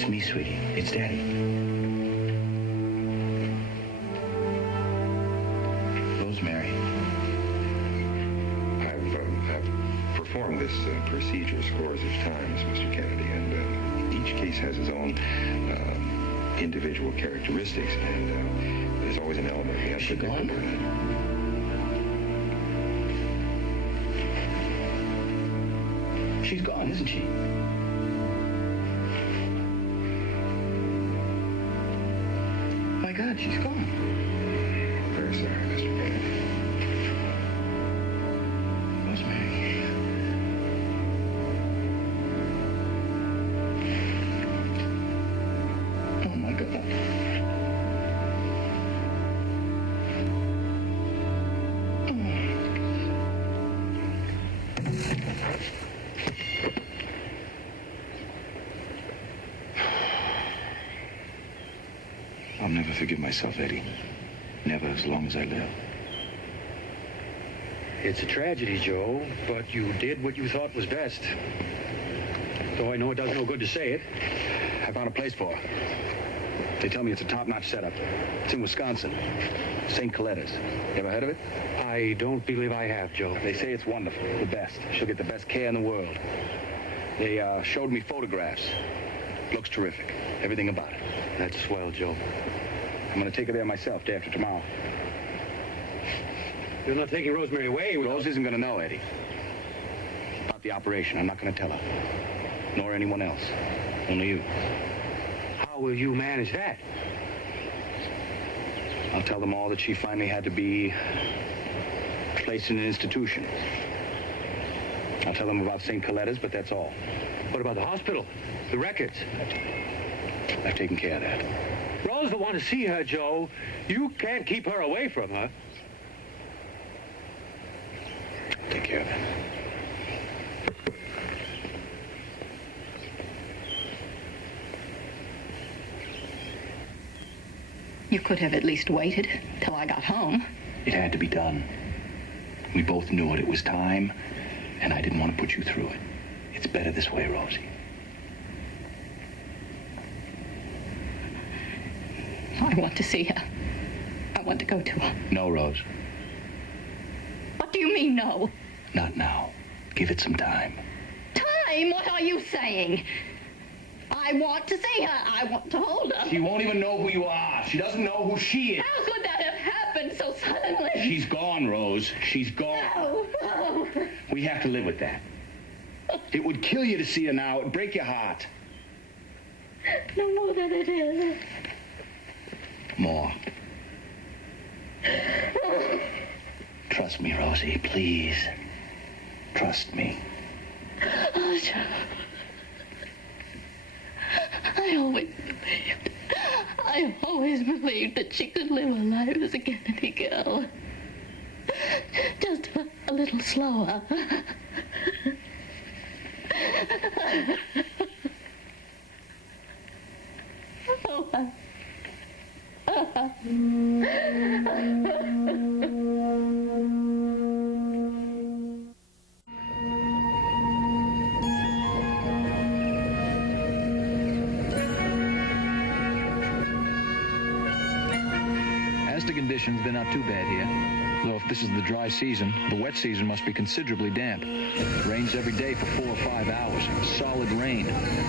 It's me, sweetie. It's Daddy. Rosemary. I've performed this procedure scores of times, Mr. Kennedy, and each case has its own individual characteristics, and there's always an element of the unpredictable in it. She's gone, isn't she? My God, she's gone. I'm very sorry, Mr. Kennedy. Rosemary. Oh, my God. I'll never forgive myself, Eddie. Never as long as I live. It's a tragedy, Joe, but you did what you thought was best. Though I know it does no good to say it. I found a place for her. They tell me it's a top-notch setup. It's in Wisconsin. St. Coletta's. You ever heard of it? I don't believe I have, Joe. They say it's wonderful. The best. She'll get the best care in the world. They showed me photographs. Looks terrific. Everything about it. That's swell, Joe. I'm going to take her there myself day after tomorrow. You're not taking Rosemary away. Rose isn't going to know, Eddie. About the operation. I'm not going to tell her. Nor anyone else. Only you. How will you manage that? I'll tell them all that she finally had to be placed in an institution. I'll tell them about St. Coletta's, but that's all. What about the hospital? The records? I've taken care of that. Rose will want to see her, Joe. You can't keep her away from her. Take care of it. You could have at least waited till I got home. It had to be done. We both knew it. It was time, and I didn't want to put you through it. It's better this way, Rosie. I want to see her. I want to go to her. No, Rose. What do you mean, no? Not now. Give it some time. Time? What are you saying? I want to see her. I want to hold her. She won't even know who you are. She doesn't know who she is. How could that have happened so suddenly? She's gone, Rose. She's gone. No, no. We have to live with that. It would kill you to see her now. It would break your heart. No more than it is. More. Trust me, Rosie, please. Trust me. Oh, Joe. I always believed that she could live her life as a Kennedy girl. Just a little slower. As to conditions, they're not too bad here. Though if this is the dry season, the wet season must be considerably damp. It rains every day for 4 or 5 hours. Solid rain.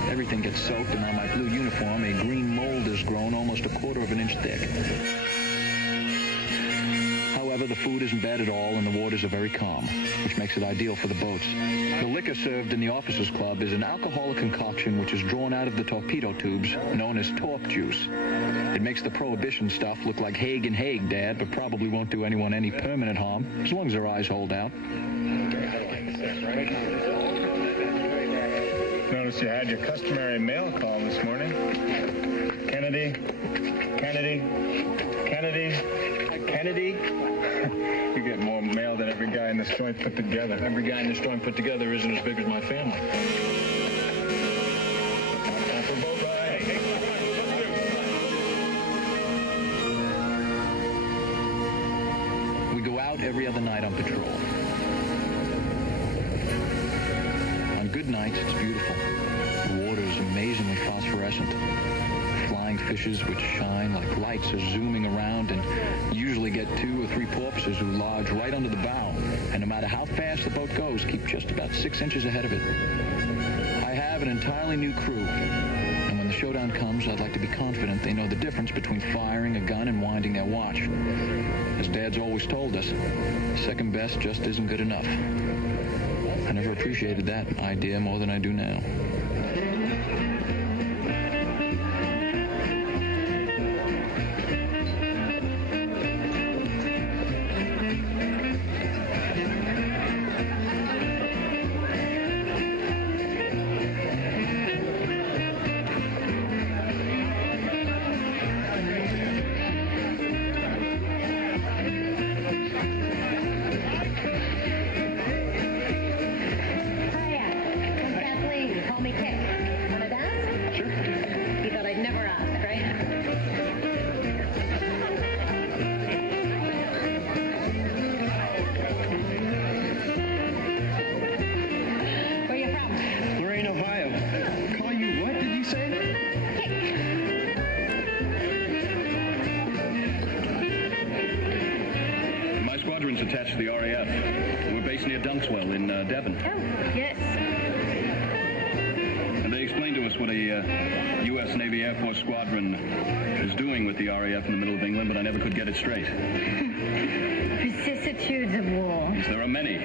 Everything gets soaked, and on my blue uniform, a green mold has grown almost 1/4 of an inch thick. However, the food isn't bad at all, and the waters are very calm, which makes it ideal for the boats. The liquor served in the officers' club is an alcoholic concoction which is drawn out of the torpedo tubes, known as torp juice. It makes the prohibition stuff look like Haig and Haig, Dad, but probably won't do anyone any permanent harm, as long as their eyes hold out. Notice you had your customary mail call this morning. Kennedy, Kennedy, Kennedy, Kennedy. You get more mail than every guy in this joint put together. Every guy in this joint put together isn't as big as my family. We go out every other night on patrol. On good nights, it's beautiful. The waters amazingly phosphorescent. Flying fishes which shine like lights are zooming around and usually get 2 or 3 porpoises who lodge right under the bow, and no matter how fast the boat goes, keep just about 6 inches ahead of it. I have an entirely new crew, and when the showdown comes, I'd like to be confident they know the difference between firing a gun and winding their watch. As Dad's always told us, second best just isn't good enough. I never appreciated that idea more than I do now. Attached to the RAF. We're based near Dunkswell in Devon. Oh, yes. And they explained to us what a U.S. Navy Air Force squadron was doing with the RAF in the middle of England, but I never could get it straight. Vicissitudes of war. Yes, there are many.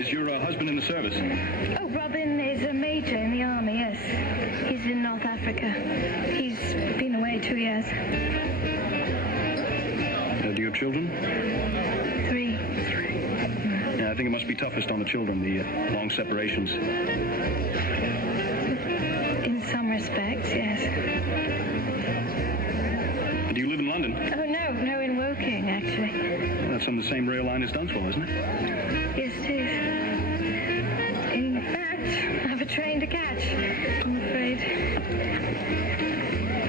Is your husband in the service? Oh, Robin is a major in the army, yes. He's in North Africa. He's been away 2 years. Do you have children? 3. Yeah, I think it must be toughest on the children, the long separations. In some respects, yes. Do you live in London? Oh, no, in Woking, actually. That's on the same rail line as Dunstable, isn't it? Yes, it is. In fact, I have a train to catch, I'm afraid.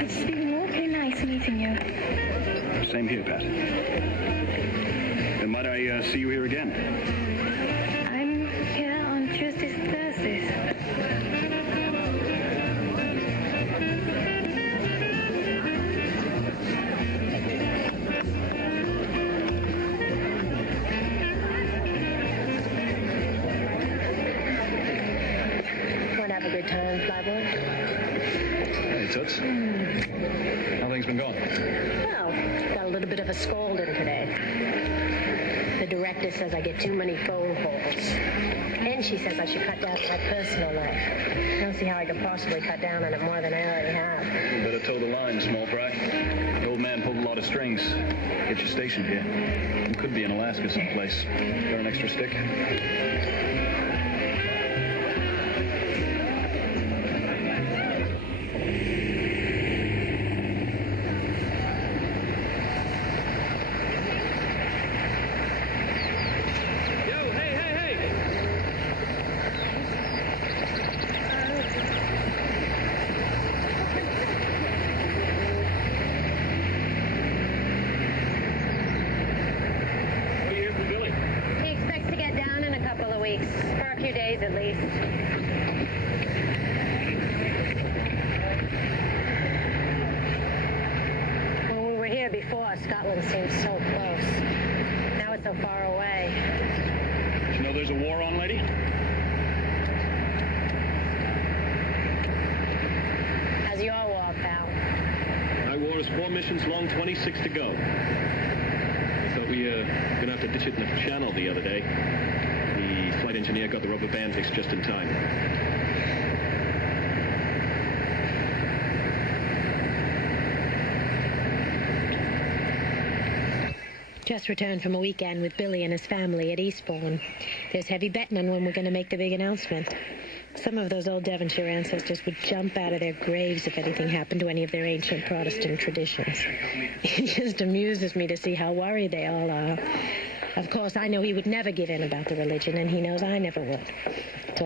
It's been awfully nice meeting you. Same here, Pat. And might I see you here again? I'm here on Tuesdays and Thursdays. Want to have a good time, Flyboy? Hey, Toots. How things been going? Well, got a little bit of a scolding today. The director says I get too many phone calls. And she says I should cut down my personal life. I don't see how I could possibly cut down on it more than I already have. You better toe the line, small fry. The old man pulled a lot of strings. Get you stationed here. You could be in Alaska someplace. Got an extra stick? At least. When we were here before, Scotland seemed so close. Now it's so far away. Did you know there's a war on, lady? How's your war, pal? My war is 4 missions long, 26 to go. I thought we were going to have to ditch it in the channel the other day. The flight engineer got the rubber band fixed just in time. Just returned from a weekend with Billy and his family at Eastbourne. There's heavy betting on when we're going to make the big announcement. Some of those old Devonshire ancestors would jump out of their graves if anything happened to any of their ancient Protestant traditions. It just amuses me to see how worried they all are. Of course, I know he would never give in about the religion, and he knows I never would.